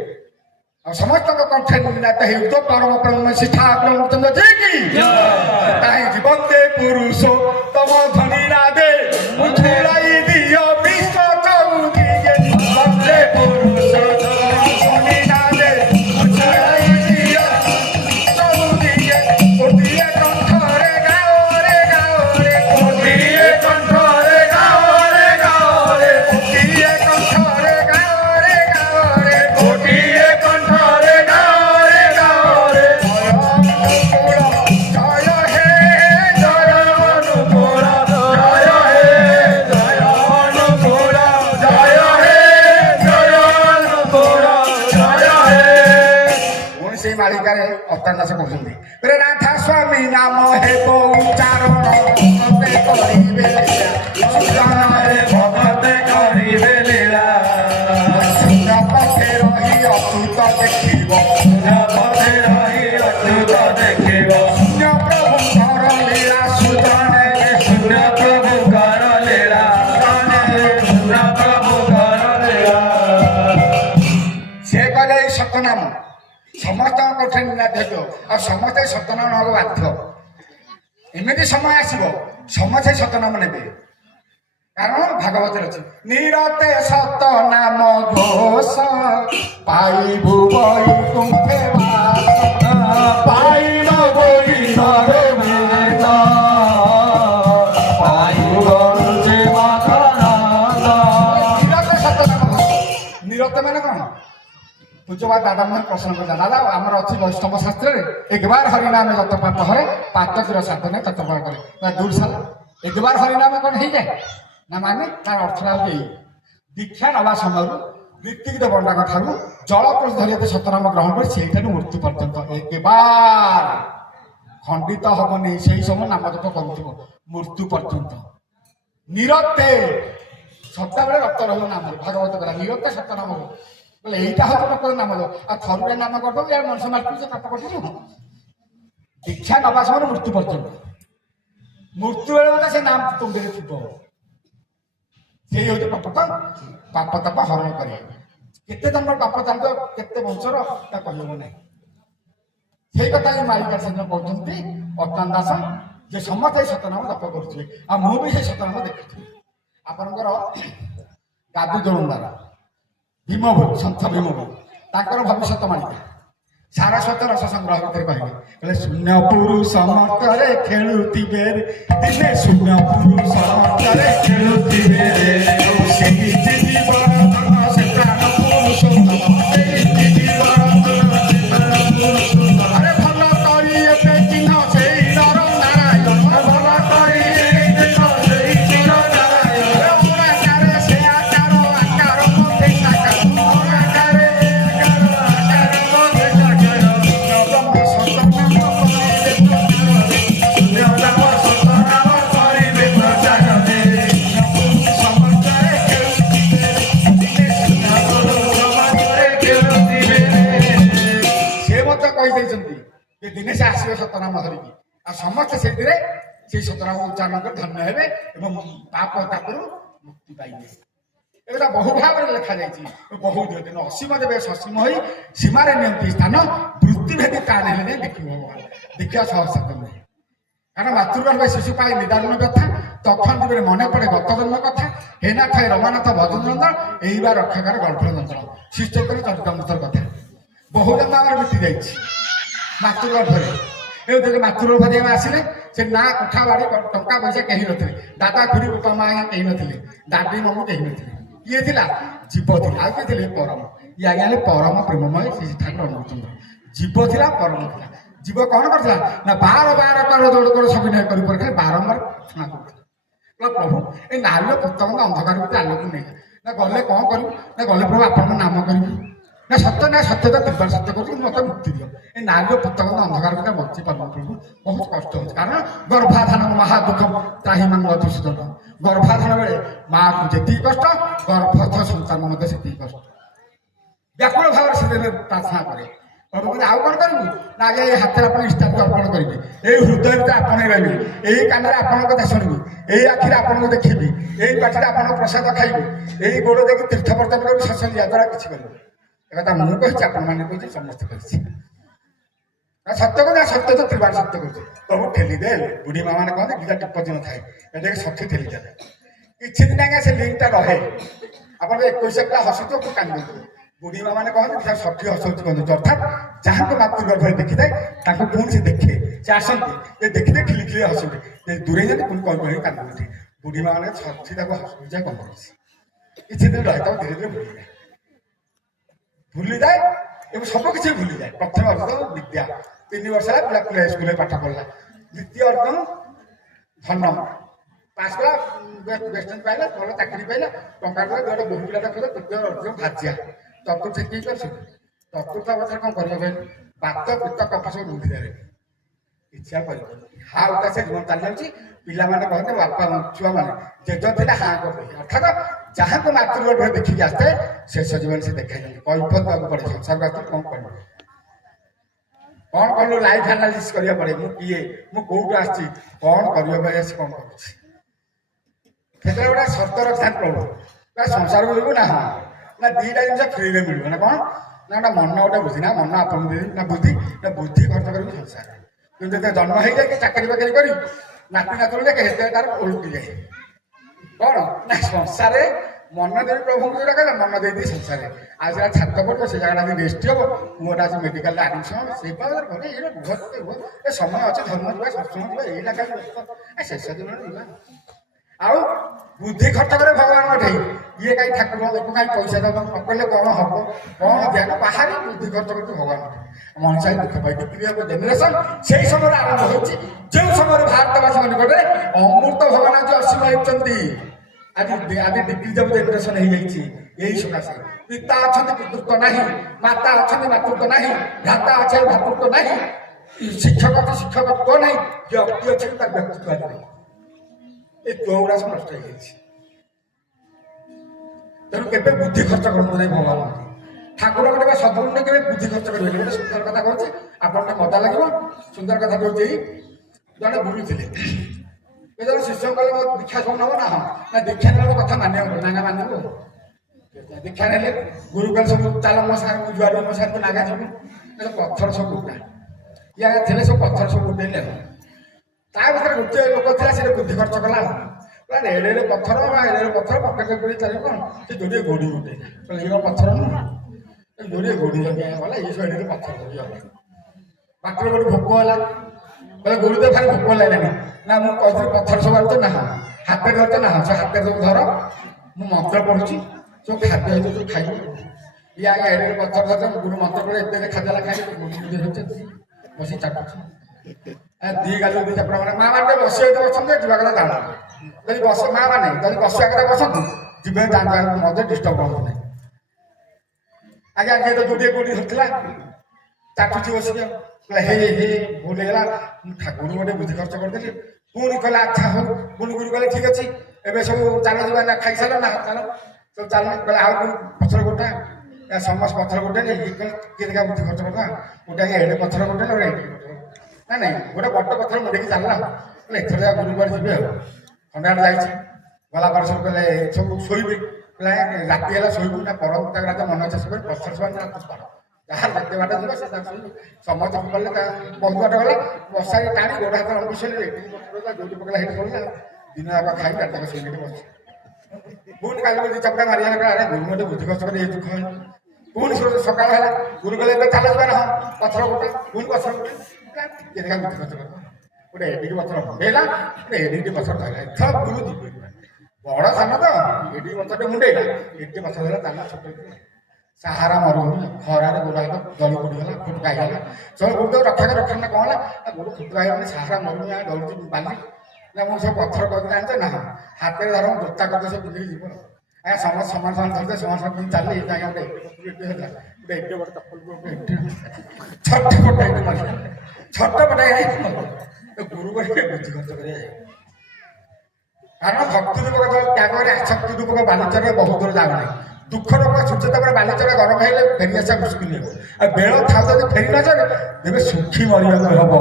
ଆଉ ସମସ୍ତଙ୍କ କଣ୍ଠେ ନିନାଦ ହେଉଥିବ ପରମ ପ୍ରେମ ଶିକ୍ଷା ପ୍ରେମଚନ୍ଦ୍ର ଜି କି ତାହିଁ ଜୀବନ୍ତେ ପୁରୁଷ ତମ ଧନୀ ନାଦେ ଉଛୁଳାଇ ଦିଅ ବିଶ୍ୱ ଚଉଦିକେ ବନ୍ଦେ ପୁରୁଷ ଧନୀ ନାଦେ ଉଛୁଳାଇ ଦିଅ ଚଉଦିକେ ଗୋଟିଏ କଣ୍ଠରେ ଗାଓ ରେ ଗୋଟିଏ କଣ୍ଠରେ ଗାଓ ରେ ଗୋଟିଏ କଣ୍ଠରେ ଗାଓ ରେ ଗୋଟିଏ କଣ୍ଠରେ ଗାଓ ରେ ଜୟ ଅନୁକୂଳ ଜୟ ହେ ଜୟ ଅନୁକୂଳ ଜୟ ହେ ଜୟ ଅନୁକୂଳ ଜୟ ହେ ଜୟ ଅନୁକୂଳ ଜୟ ହେ ପୁଣି ସେଇ ମାଳିକାରେ ଅଚ୍ୟୁତ ଦାସ କହୁଛନ୍ତି ରାଧା ସ୍ୱାମୀ ନାମ ହେବ ଉଚ୍ଚାରଣ ଭଗତେ କରିବେ ସୁଜନ ହେ ଭଗତେ କରିବେ ଲୀଳା ଶୂନ୍ୟ ପଥେ ରହି ଅଚ୍ୟୁତ ଦେଖିବ ଶୂନ୍ୟ ପଥେ ରହି ଅଚ୍ୟୁତ ଦେଖିବ ଶୂନ୍ୟ ପ୍ରଭୁଙ୍କର ଲୀଳା ସୁଜନେ ଶୂନ୍ୟ ପ୍ରଭୁଙ୍କର ଲୀଳା ଶୂନ୍ୟ ପ୍ରଭୁଙ୍କର ଲୀଳା ସେ କହିଲେ ଏଇ ସତନାମ ସମସ୍ତଙ୍କ କଣ୍ଠେ ନିନାଦ ହେବ ଆଉ ସମସ୍ତେ ସତନାମ ନେବାକୁ ବାଧ୍ୟ ଏମିତି ସମୟ ଆସିବ ସମସ୍ତେ ସତନାମ ନେବେ କାରଣ ଭାଗବତରେ ଅଛି ନିରତେ ସତନାମ ଘୋଷ ପାଇବୁ ବୈକୁଣ୍ଠେ ବାସ ପାଇବ ବୈକୁଣ୍ଠରେ ବେଦ ପାଇବୁ ଗରୁଜେ ମକରନ୍ଦ ନିରତେ ସତନାମ ଘୋଷ ନିରତ ମାନେ କଣ ପୂଜ୍ୟବାଦ ଦାଦା ମୋହନ ପ୍ରଶ୍ନ କରିଲା ଦାଦା ଆମର ଅଛି ବୈଷ୍ଣବ ଶାସ୍ତ୍ରରେ ଏକବାର ହରିନାମ ଯତ ପାପ ହରେ ପାତକୀର ସାଧନେ ତତ୍ପର କରେ ଦୂର ସାଲା ଏକବାର ହରିନାମ କଣ ହେଇଯାଏ ନା ମାନେ ତାର ଅର୍ଥଟା ହଉଛି ଏଇ ଦୀକ୍ଷା ନେବା ସମୟରୁ ଋତ୍ୱିକ ବଣ୍ଡାଙ୍କ ଠାରୁ ଜଳକୋଷ ଧରି ସତନାମ ଗ୍ରହଣ କରି ସେଇଠାରୁ ମୃତ୍ୟୁ ପର୍ଯ୍ୟନ୍ତ ଏକବାର ଖଣ୍ଡିତ ହବନି ସେଇ ସମୟ ନାମ ଜପ କରୁଥିବ ମୃତ୍ୟୁ ପର୍ଯ୍ୟନ୍ତ ନିରତେ ସଦାବେଳେ ରକ୍ତ ରହିବ ନାମରେ ଭାଗବତ କଲା ନିରତେ ସତନାମ ବୋଲେ ଏଇଟା ହଉଛି ପ୍ରକୃତ ନାମ ଆଉ ଥରୁରେ ନାମ କରିଦେବୁ ୟାର ମଣିଷ ମାରିଥିବୁ ସେ ପାପ କରିଯିବ ଦୀକ୍ଷା ନେବା ସମୟରେ ମୃତ୍ୟୁ ପର୍ଯ୍ୟନ୍ତ ମୃତ୍ୟୁ ବେଳେ ମଧ୍ୟ ସେ ନାମ ତୁଣ୍ଡରେ ଥିବ ସେଇ ହଉଛି ପ୍ରକୃତ ପାପ ତାପ ହରଣ କରିବା କେତେ ଜନ୍ମର ପାପ ଚାଲିବ କେତେ ବଂଶର ତା କହିବ ନାହିଁ ସେଇ କଥା ଏଇ ମାଳିକା ସେଦିନ କହୁଛନ୍ତି ଅଚ୍ୟୁତ ଦାସ ଯେ ସମସ୍ତେ ଏଇ ସତନାମ ଜପ କରୁଥିବେ ଆଉ ମୁଁ ବି ସେଇ ସତନାମ ଦେଖିଥିଲି ଆପଣଙ୍କର ଗାଦୁ ଜୋରନ୍ଦାର ଭୀମଭୂ ସନ୍ଥ ଭୀମଭୂ ତାଙ୍କର ଭବିଷ୍ୟତ ମାଳିକା ସାରସ୍ୱତ ରସ ସଂଗ୍ରହ ଭିତରେ କହିଲେ ଶୂନ୍ୟ ପୁରୁଷ ମର୍ତ୍ତ୍ୟରେ ଖେଳୁଥିବେ ଦିନେ ଶୂନ୍ୟ ପୁରୁଷ ମର୍ତ୍ତ୍ୟରେ ଖେଳୁଥିବେ ସେହି ଜୀବନ ଧନ ସେ ପ୍ରାଣ ପୁରୁଷୋତ୍ତମ ସେହି ଜୀବନ ଧନ ସେ ପ୍ରାଣ ପୁରୁଷୋତ୍ତମ ଆରେ ଭଲ କରି ଏବେ ଚିହ୍ନ ସେଇ ନର ନାରାୟଣ ଭଲ କରି ଚିହ୍ନ ସେଇ ନର ନାରାୟଣ ଅନାକାରେ ସେ ଆକାର ଆକାର ମଧ୍ୟେ ସାକାର ଅନାକାରେ ସତନାମ ଧରିକି ଆଉ ସମସ୍ତେ ସେଇଥିରେ ସେଇ ସତନାମ ଉଚ୍ଚାରଣ କରି ଧନ୍ୟ ହେବେ ଏବଂ ପାପ ତାପରୁ ମୁକ୍ତି ପାଇବେ। ଏଗୁଡ଼ା ବହୁ ଭାବରେ ଲେଖାଯାଇଛି। ବହୁ ଦିନ ଅସୀମ ଦେବେ ସସୀମ ହୋଇ ସୀମାରେ ନିଅନ୍ତି ସ୍ଥାନ ବୃତ୍ତିଭେଦୀ କାନ ହେଲେ ଯାଇ ଦେଖିବ ଭଗବାନ। ଦେଖିବା ସହଜ ସତ ନୁହେଁ। କାରଣ ମାତୃଗର୍ଭ ଶିଶୁ ପାଇ ନିଦାରୁଣ ବ୍ୟଥା ତখন ଦିନରେ ମନେ ପଡେ ଗତ ଜନ୍ମ କଥା ହେନା ଥାଏ ରମାନାଥ ଭଜନନ୍ଦନ ଏଇବା ରକ୍ଷାକାର ଗଳ୍ଫଳ ଯନ୍ତ୍ରଣ ଶିଶୁକରି ଚରିତାମୃତର କଥା। ବହୁ ଜନ୍ମ ଆମର ବିତି ଯାଇଛି ମାତୃଗର୍ଭରେ। ଏ ମାତୃଗର୍ଭ ଆମେ ଆସିଲେ ସେ ନା କୋଠା ବାଡ଼ି ଟଙ୍କା ପଇସା କେହି ନଥିଲେ। ଦାଦା ଖୁଡ଼ି ବାପା ମା କେହି ନଥିଲେ। ଦାଦି ମମି କେହି ନଥିଲେ। କିଏ ଥିଲା? ଜୀବ ଥିଲା। ଆଉ କିଏ ଥିଲେ? ପରମ। ଇଏ ଆଜ୍ଞା ହେଲେ ପରମ ପ୍ରେମମୟ ଶ୍ରୀ ଠାକୁର ଅନୁଚନ୍ଦ୍ର। ଜୀବ ଥିଲା, ପରମ ଥିଲା। ଜୀବ କଣ କରିଥିଲା ନା ବାର କର ଦୌଡ଼ କର ସବିନୟ କରି ପରୀକ୍ଷା ବାରମ୍ବାର ଶୁଣା କରୁଥିଲା। ପ୍ରଭୁ ଏ ନାଲ ପୁସ୍ତକ ଅନ୍ଧକାର ଭିତରେ ଆଲୋକ ନେଇ ନା ଗଲେ କଣ କରିବୁ ନା ଗଲେ ପ୍ରଭୁ ଆପଣଙ୍କ ନାମ କରିବି ନା ସତ୍ୟ ତ୍ରିବାର ସତ୍ୟ କରୁଛି ମତେ ମୁକ୍ତି ଦିଅ। ଏ ନାଲ ପୁସ୍ତକ ଅନ୍ଧକାର ଭିତରେ ବଞ୍ଚି ପାରୁନ ପ୍ରଭୁ ବହୁତ କଷ୍ଟ ହଉଛି। କାରଣ ଗର୍ଭାଧାନ ମହା ଦୁଃଖ ତ୍ରାହି ମାଙ୍ଗ ଦୁଃଖ। ଗର୍ଭାଧାନ ବେଳେ ମାଆକୁ ଯେତିକି କଷ୍ଟ ଗର୍ଭସ୍ଥ ସନ୍ତାନ ମଧ୍ୟ ସେତିକି କଷ୍ଟ। ବ୍ୟାକୁଳ ଭାବରେ ସେ ପ୍ରାର୍ଥନା କରେ। ପ୍ରଭୁ ଆଉ କଣ କରିବୁ ନା ଆଜ୍ଞା ଏଇ ହାତରେ ଆପଣ ଇଷ୍ଟାକୁ ଅର୍ପଣ କରିବେ, ଏଇ ହୃଦୟ ଭିତରେ ଆପଣ ରହିବେ, ଏଇ କାନରେ ଆପଣଙ୍କ କଥା ଶୁଣିବି, ଏଇ ଆଖିରେ ଆପଣଙ୍କୁ ଦେଖିବି, ଏଇ ପାଟିରେ ଆପଣଙ୍କ ପ୍ରସାଦ ଖାଇବି, ଏଇ ଗୋଡ଼ ଦେଇକି ତୀର୍ଥ ବର୍ତ୍ତନ କରିବି ଶେଷ ଯାଦ୍ୱାରା କିଛି କରିବି। ଏକଥା ମୁଁ କହିଛି ଆପଣମାନେ କହିଛି ସମସ୍ତେ କହିଛି। ସତ୍ୟ କଥା ସତ୍ୟ ତ ତ୍ରିବାର ସତ୍ୟ କରୁଛି। ପ୍ରଭୁ ଠେଲି ଦେ ବୁଢ଼ୀ ମା ମାନେ କହନ୍ତି ଦିଟା ଟିପ ଦିନ ଥାଏ ଏଟାকে ଷଠି ଠେଲି ଦେଲେ କିଛି ଦିନ ଆଜ୍ଞା ସେ ଲିଙ୍କଟା ରହେ। ଆପଣ 21 ପିଲା ହସୁଥିବ ମୁଁ କାନ୍ଦୁଥିବ। ବୁଢ଼ୀ ମା ମାନେ କହନ୍ତି ଦିଟା ଷଠି ହସୁଛି କହନ୍ତି ଅର୍ଥାତ୍ ଯାହାକୁ ମାତୃଗର୍ଭରେ ଦେଖିଥାଏ ତାଙ୍କୁ ପୁଣି ସେ ଦେଖେ ସେ ଆସନ୍ତି ଏ ଦେଖିଲେ ଖିଲି ଖିଲି ହସୁଛି ଦୂରେଇ ଯାନ୍ତି ପୁଣି କହି କହି କାନ୍ଦୁଛି। ବୁଢ଼ୀ ମା ମାନେ ଷଠି ତାକୁ ହସୁଛି କଣ କରୁଛି କିଛି ଦିନ ରହେ ତାକୁ ଧୀରେ ଧୀରେ ଭୁଲିଯାଏ ଏବଂ ସବୁ କିଛି ଭୁଲିଯାଏ। ପ୍ରଥମ ଅର୍ଥ ବିଦ୍ୟା 3 ବର୍ଷ ହେଲା ପିଲା ପ୍ଲେ ସ୍କୁଲରେ ପାଠ ପଢିଲା। ଦ୍ୱିତୀୟ ଅର୍ଥ ଧନ ପାସ୍ କଲା ବେଷ୍ଟେଜ ପାଇଲା ଭଲ ଚାକିରି ପାଇଲା ଟଙ୍କା କଲେ ଗୋଟେ ବହୁ ପିଲାଟା କଲେ। ତୃତୀୟ ଅର୍ଥ ଭାଜିଆ ଚତୁର୍ଥ କି କରିଛି ଚତୁର୍ଥ ଅବସ୍ଥାରେ କଣ କରିବ କହିଲେ ବାତ ପିତ୍ତ କଫ ସବୁ ରୁନ୍ଧି ଦେବେ କିଛି ଆଉ କରିପାରିବ ହା ଉତା ସେ ଜୀବନ ଚାଲି ଯାଉଛି। ପିଲାମାନେ କହନ୍ତି ବାପା ଛୁଆମାନେ ଜେଜ ଥିଲା ହାଁ କରିଦେଲେ ଅର୍ଥାତ୍ ଯାହାକୁ ମାତୃଗର୍ଭରେ ଦେଖିକି ଆସିଥାଏ ଶେଷ ଜୀବନ ସେ ଦେଖାଇଛନ୍ତି କୈଫତ ଦେବାକୁ ପଡେ। ସଂସାର କଣ କରିବ କଣ କଲୁ ଲାଇଫ ଆନାଲିସିସ୍ କରିବାକୁ ପଡେ। ମୁଁ କିଏ ମୁଁ କୋଉଠୁ ଆସିଛି କଣ କରିବ ଭାଇ ଆସି କଣ କରୁଛି ସେଥିରେ ଗୋଟେ ସର୍ତ୍ତ ରଖିଥାନ୍ତି ପ୍ରଭୁ ସଂସାର ବୁଲିବୁ ନା ହଁ ନା ଦିଟା ଜିନିଷ ଫ୍ରିରେ ମିଳିବ ନା କଣ ନା ଗୋଟେ ମନ ଗୋଟେ ବୁଦ୍ଧି ନା ମନ ଆପଣଙ୍କୁ ଦେବି ନା ବୁଦ୍ଧି ଖର୍ଚ୍ଚ କରିବି ସଂସାର। କିନ୍ତୁ ଯେତେ ଜନ୍ମ ହେଇଯାଏ ଚାକିରି ବାକିରି କରି ନାତି ନାତୁଣୀ ଦେଖେ ସେତେବେଳେ ତାର ଓଲଟି ଯାଏ କଣ ନା ସଂସାରରେ ମନ ଦେବି ପ୍ରଭୁଙ୍କୁ ଯୋଉଟା କହିଲା ମନ ଦେଇଦିଏ ସଂସାରରେ। ଆଉ ସେଟା ଛାତ ପଡ଼ିବ ସେ ଜାଗାଟା ଆଜି ରେଷ୍ଟ ହବ ପୁଅଟା ଆଜି ମେଡିକାଲରେ ଆଡମିସନ ହବ ସେଇ ପାଖରେ ଏ ସମୟ ଅଛି ଧର୍ମ ଯିବା ସତ୍ସଙ୍ଗ ଯିବା ଏଇଟା କାହିଁ ଶେଷ ଦିନରେ ଯିବା। ଆଉ ବୁଦ୍ଧି ଖର୍ଚ୍ଚ କରେ ଭଗବାନ ଠେଇ ଇଏ କାହିଁ ଠାକୁର ଲୋକ କାହିଁ ପଇସା ଦବ ନକଲେ କଣ ହବ କଣ ଧ୍ୟାନ ବାହାରି ବୁଦ୍ଧି ଖର୍ଚ୍ଚ କରୁଛି ଭଗବାନ ମଣିଷ ଦୁଃଖ ପାଇ ଜେନେରେସନ ସେଇ ସମୟରେ ଆରମ୍ଭ ହେଉଛି ଯେଉଁ ସମୟରେ ଭାରତବାସୀ ନିକଟରେ ଅମୃତ ଭଗବାନ ଆଜି ଅସୀମ ହେଉଛନ୍ତି। ଆଜି ଡିଗ୍ରୀ ଜବ ଜେନେରେସନ ହେଇଯାଇଛି ଏଇ ସକାଶେ ପିତା ଅଛନ୍ତି ପିତୃତ୍ୱ ନାହିଁ ମାତା ଅଛନ୍ତି ମାତୃତ୍ୱ ନାହିଁ ଭ୍ରାତା ଅଛନ୍ତି ଭାତୃତ୍ୱ ନାହିଁ ଶିକ୍ଷକ ଅଛି ଶିକ୍ଷକତ୍ୱ ନାହିଁ ବ୍ୟକ୍ତି ଅଛନ୍ତି ତାର ବ୍ୟକ୍ତିତ୍ୱ ନାହିଁ। ଏ ଚଉରା ସବୁ ନଷ୍ଟ ହେଇଯାଇଛି। ତେଣୁ କେବେ ବୁଦ୍ଧି ଖର୍ଚ୍ଚ କରନ୍ତୁ ନାହିଁ ଭଗବାନ ଠାକୁର ଗୋଟେ ସଦ୍ଗୁଣ କେବେ ବୁଦ୍ଧି ଖର୍ଚ୍ଚ କରିବେନି। ଗୋଟେ ସୁନ୍ଦର କଥା କହୁଛି ଆପଣଙ୍କ ମଜା ଲାଗିବ। ସୁନ୍ଦର କଥା କହୁଛି ଜଣେ ଗୁରୁ ଥିଲେ ଯେତେବେଳେ ଶିଷ୍ୟ କଲେ ମୋ ଦୀକ୍ଷା ସବୁ ନବ ନା ହଁ ନା ଦୀକ୍ଷା ନେବ କଥା ମାନିବାକୁ ନାଗା ମାନିବ ଦୀକ୍ଷା ନେଲେ ଗୁରୁ କହିଲେ ସବୁ ଚାଲ ମୋ ସାଙ୍ଗେ ମୁଁ ଯୁଆଡେ ମୋ ସାଙ୍ଗେ ନାଗା ଯିବୁ ପଥର ସବୁ ଉଠା ଇଏ ଥିଲେ ସବୁ ପଥର ସବୁ ଉଠେଇଲେ ତା ଭିତରେ ଗୋଟିଏ ଲୋକ ଥିଲା ସେ ବୁଦ୍ଧି ଖର୍ଚ୍ଚ କଲା ଏଡେ ପଥର ପକେଟ ପୁରେଇ ଚାଲିବ କଣ ସେ ଯୋଡ଼ିଏ ଗୋଡି ଉଠେଇଲା କହିଲେ ଇଏ ପଥର ନୁହଁ ଯୋଡ଼ିଏ ଗୋଡି ଗଲା ଇଏ ସବୁ ପଥର ବାଟରେ ଗୋଟେ ଭୋକ ହେଲା କହିଲେ ଗୋଡି ତ ଖାଲି ଭୋକ ଲାଗିଲାନି ନା ମୁଁ କହିଥିଲି ପଥର ସବୁ ଆଣୁଛ ନା ହାତରେ ଧରୁଛ ନା ସେ ହାତରେ ସବୁ ଧର ମୁଁ ମନ୍ତ୍ର ପଢୁଛି ସବୁ ଖାଦ୍ୟ ହେଇଛି ସବୁ ଖାଇବୁ ଇଏ ଆগে ଏଡେ ପଥର ଧରିଛ ଗୁରୁ ମନ୍ତ୍ର ପଢେ ଏତେ ଖାଦ୍ୟ ଖାଇକି ବସି ଚାଟୁଛି ଦି ଗାଲି ଦି ଚାପଡ଼ା ମାନେ ମା ମାନେ ବସିବା ବସନ୍ତୁ ଯିବା କଥା ଦାଣ୍ଡ ଯଦି ବସ ମା ମାନେ ଯଦି ବସିବା କଥା ବସନ୍ତୁ ଯିବେ ଦାଣ୍ଡ ମତେ ଡିଷ୍ଟର୍ବ ହବ ନାହିଁ। ଆଜ୍ଞା ଯିଏ ତ ଯୋଡ଼ିଏ କୋଉଠି ଧରିଥିଲା ଚାଟୁଛି ବସିକି ହେ ହେ ଭୁଲ ହେଇଗଲା ଠାକୁର ଗୋଟେ ବୁଦ୍ଧି ଖର୍ଚ୍ଚ କରିଦେଲି ପୁଣି କହିଲା ଆଚ୍ଛା ହଉ ପୁଣି ଗୁରୁ କହିଲେ ଠିକ ଅଛି ଏବେ ସବୁ ଚାଲ ଯିବା ନା ଖାଇସାରିଲ ନା ଚାଲ ସବୁ ଚାଲ କହିଲେ ଆଉ ପଥର ଗୋଟା ସମସ୍ତ ପଥର ଗୋଟେ କିଏ ଦେଖା ବୁଦ୍ଧି ଖର୍ଚ୍ଚ କରିଦେବା ଗୋଟେ ଆଜ୍ଞା ଏଡେ ପଥର ଗୋଟେ ଏଡେ ନା ନାଇଁ ଗୋଟେ ବଡ଼ ପଥର ମୁଣ୍ଡେଇକି ଚାଲିଲା କହିଲେ ଏଥର ଯା ଗୁରୁବାର ଯିବେ ଆଉ ଖଣ୍ଡାଟ ଯାଇଛି ଗଲା ପରେ ସବୁ କହିଲେ ସବୁ ଶୋଇବେ କହିଲେ ରାତି ହେଲା ଶୋଇବୁ ନା ପରବର୍ତ୍ତୀ ରାତି ମନ ଇଚ୍ଛା ଶୋଇବେ ପଥର ସେମାନେ ଯାହା ଯେତେ ବାଟ ଯିବ ସେ ତାକୁ ଶୋଇବୁ ସମସ୍ତେ କଲେ ବହୁତ ବାଟ ଗଲା ବସାଇ ଟାଣି ଗୋଡ଼ ହାତ ରଙ୍ଗ ଶୋଇଲେ ଯୋଉଠି ପକେଇଲା ସେଇଠି ପଡ଼ିଲା ଦିନ ଯାକ ଖାଇ ରାତି ଯାକ ଶୋଇକି ବସି ପୁଣି କାଲି ଦି ଚପଟା ମାରିବା ଆରେ ଗୁରୁ ଗୋଟେ ବୁଦ୍ଧି କଷ୍ଟ କରି ଏ ଦୁଃଖ ହେଲା ପୁଣି ସକାଳ ହେଲା ଗୁରୁ କହିଲେ ଏବେ ଚାଲ ଯିବା ନା ହଁ ପଥର ଗୋଟେ ପୁଣି ପଥର ଗୋଟେ ଟିକେ ଦେଖା ବୁଦ୍ଧି କଷ୍ଟ କର ଗୋଟେ ଏଡ଼ିକି ପଥର ମୁଣ୍ଡେଇଲା ଗୋଟେ ଏଡ଼ିକି ପଥର ଧରିଲା ଏଥର ଗୁରୁ ଯିବେ ବଡ଼ ସାନ ତ ଏଡ଼ିକି ପଥରଟେ ମୁଣ୍ଡେଇଲା ଏଡ଼ିକି ପଥର ଧରିଲା ଚାଲିଲା ଛୋଟ ସାହାରା ମରୁଭୂମି ଖରାରେ ଗୋଡ଼ ହାତ ଦଳି ପଡ଼ିଗଲା ଫୁଟକା ହେଇଗଲା ସବୁ ଗୁରୁ ରକ୍ଷା ରକ୍ଷା ନା କ'ଣ ହେଲା ଗୋଡ଼ ଫୁଟକା ହେଇଗଲା ସାହାରା ମରୁଭୂମି ଆମେ ଦଳୁଛି ବାଲି ନା ମୁଁ ସବୁ ପଥର କରିକି ଜାଣିଛ ନା ହାତରେ ଧର ଜୋତା କରିଦେଇ ସବୁ ପିନ୍ଧିକି ଯିବ ଆଜ୍ଞା ସମସ୍ତେ ସମାନ ସମାନ ଧରିଲେ ସମାନ ସମାନ ପିନ୍ଧି ଚାଲିଲେ ଆଜ୍ଞା ଗୋଟେ ହେଲା ଗୋଟେ ଏତେ ବଡ଼ ଚପଲ ଛୋଟ ପଟ ଏଠି ମାରି ଛୋଟ ପଟ ଗୁରୁ କରିବେ ବୁଦ୍ଧି ଖର୍ଚ୍ଚ କରିବା କାରଣ ଭକ୍ତି ରୂପକ ତ୍ୟାଗ କରି ଆସକ୍ତି ରୂପକ ବାଲିଚରରେ ବହୁତ ଦୂର ଯାଉ ନାହିଁ ଦୁଃଖ ରୂପକ ସୂର୍ଯ୍ୟତା ପରେ ବାଲିଚରରେ ଗରମ ହେଲେ ଫେରି ଆସିବା ମୁସ୍କିଲ ହେବ ଆଉ ବେଳ ଥାଉ ଯଦି ଫେରି ନ ଯାଏ ତେବେ ସୁଖୀ ମରିବାକୁ ହବ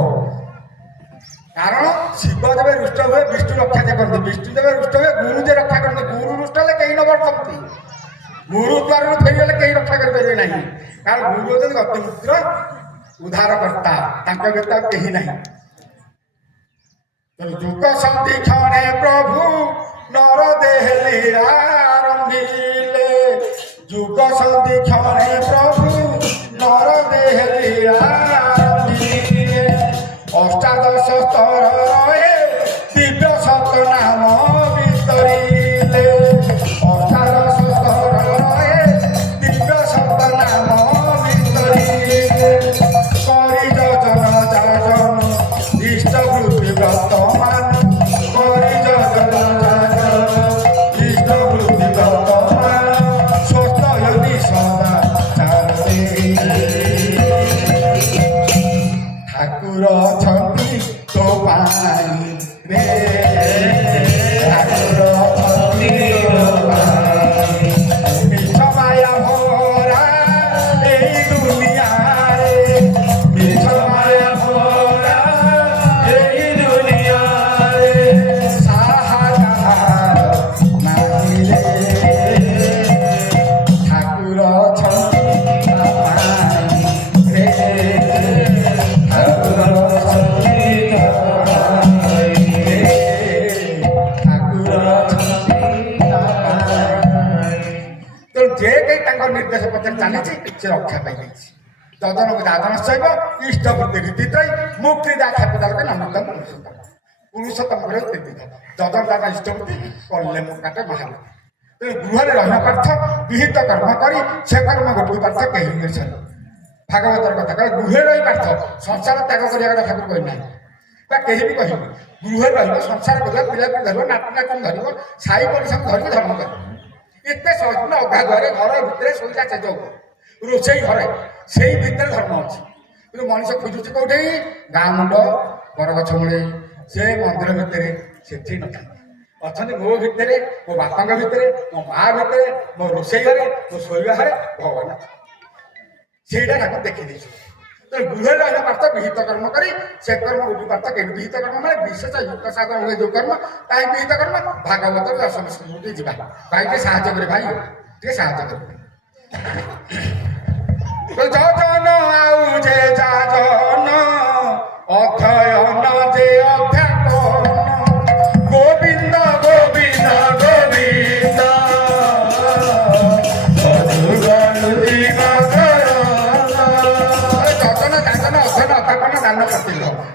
କାରଣ ଶିବ ଯେବେ ରୁଷ୍ଟ ହୁଏ ବିଷ୍ଣୁ ରକ୍ଷା ଯେ କରନ୍ତି ବିଷ୍ଣୁ ଯେବେ ରୁଷ୍ଟ ହୁଏ ଗୁରୁ ଯେ ରକ୍ଷା କରନ୍ତି ଗୁରୁ ରୁଷ୍ଟ ହେଲେ କେହି ନ ବର୍ତ୍ତନ୍ତି ଗୁରୁ ଦ୍ୱାରରୁ ଫେରିଗଲେ କେହି ରକ୍ଷା କରିପାରିବେ ନାହିଁ କାରଣ ଗୁରୁ ହେଉଛନ୍ତି ଗତିପୁତ୍ର ଉଦ୍ଧାରକର୍ତ୍ତା ତାଙ୍କ ବ୍ୟତୀତ କେହି ନାହିଁ ଯୁଗ ସନ୍ଧି କ୍ଷଣେ ପ୍ରଭୁ ନର ଦେହେ ଲୀଳାରମ୍ଭିଲେ ଯୁଗ ସନ୍ଧି କ୍ଷଣେ ପ୍ରଭୁ ନର ଦେହେ ଲୀଳାରମ୍ଭିଲେ ଅଷ୍ଟାଦଶ ସ୍ତର ରହେ ଦିବ୍ୟ ସତ ନାମ ଭିତରିଲେ ଅଷ୍ଟାଦଶ ସ୍ତର ରହେ ଦିବ୍ୟ ସତ ନାମ ଭିତରିଲେ କରି ଯୋଜନ ଯାଜନ ଇଷ୍ଟ ବୃତ୍ତି ବର୍ତ୍ତମାନ କରି ଯୋଜନ ଯାଜନ ଇଷ୍ଟ ବୃତ୍ତି ବର୍ତ୍ତମାନ ସ୍ୱସ୍ଥ ଯଦି ସଦା ଚାଲେ ଠାକୁର ଅଛନ୍ତି ତୋ ପାଇଁ ରେ ଠାକୁର ଅଛନ୍ତି ତୋ ପାଇଁ ମିଛ ମାୟା ଭରା ଏଇ ଦୁନିଆରେ ମିଛ ମାୟା ଭରା ଏଇ ଦୁନିଆରେ ସାହାକାର ନାହିଁ ରେ ଠାକୁର ଅଛନ୍ତି ତୋ ପାଇଁ ରେ ଯେ କେହି ତାଙ୍କ ନିର୍ଦ୍ଦେଶ ପଛରେ ଚାଲିଛି ସେ ରକ୍ଷା ପାଇଯାଇଛି ଯଜନକୁ ଯାଜନ ଶୈବ ଇଷ୍ଟ ବୃତ୍ତି ରୀତିତ୍ରୟୀ ମୁକ୍ତି ଦାକ୍ଷା ପଦାର୍ଥ ନମିତମ ପୁରୁଷୋତ୍ତମ ପରେ ତୀର୍ଥିତ ଯଜନ ଦାଦା ଇଷ୍ଟ ବୃତ୍ତି କଲେ ମୁକାଟେ ମହାବୃତ୍ତି ତେଣୁ ଗୃହରେ ରହିବା ପାର୍ଥ ବିହିତ କର୍ମ କରି ସେ କର୍ମ ଗୋଟିଏ ପାର୍ଥ କେହି ମିଳିଛନ୍ତି ଭାଗବତର କଥା କହିଲେ ଗୃହରେ ରହି ପାର୍ଥ ସଂସାର ତ୍ୟାଗ କରିବା କଥା ଠାକୁର କହିନାହିଁ ବା କେହି ବି କହିବେ ଗୃହରେ ରହିବ ସଂସାର କରିବା ପିଲାକୁ ଧରିବ ନାତି ନାତୁଣି ଧରିବ ସାହି ପଡ଼ିଶାକୁ ଧରିକି ଧର୍ମ କରିବ ଏତେ ସହଜ ଅଗା ଘରେ ଘର ଭିତରେ ଶୋଇଲା ଚେଜ ରୋଷେଇ ଘରେ ସେଇ ଭିତରେ ଧର୍ମ ଅଛି କିନ୍ତୁ ମଣିଷ ଖୋଜୁଛି କୋଉଠି ଗାଁ ମୁଣ୍ଡ ବରଗଛ ମୂଳେ ସେ ମନ୍ଦିର ଭିତରେ ସେଠି ନଥାନ୍ତି ଅଛନ୍ତି ମୋ ଭିତରେ ମୋ ବାପାଙ୍କ ଭିତରେ ମୋ ମା ଭିତରେ ମୋ ରୋଷେଇ ଘରେ ମୋ ଶୋଇବା ଘରେ ଭଗବାନ ସେଇଟା ତାକୁ ଦେଖିଦେଇଛି ଗୃହରେ ରହିଲା ପାର୍ଥ ବିହିତ କର୍ମ କରି ସେ କର୍ମ ଉଠି ପାର୍ଥ କେମିତି ବିହିତ କର୍ମ ମାନେ ବିଶେଷ ଯୁକ୍ତ ସାଧନ ହୁଏ ଯୋଉ କର୍ମ ତାହିଁ ବିହିତ କର୍ମ ଭାଗବତ ଦର୍ଶନ ଟିକେ ଯିବା ଭାଇ ଟିକେ ସାହାଯ୍ୟ କରେ ଭାଇ ଟିକେ ସାହାଯ୍ୟ କରେ ଯଜନ ଆଉ ଯେ ଯାଜନ ଅଧ୍ୟୟନ ଯେ ଅଧ୍ୟାପନ ଗୋବିନ୍ଦ ଗୋବିନ୍ଦ ଗୋବିନ୍ଦ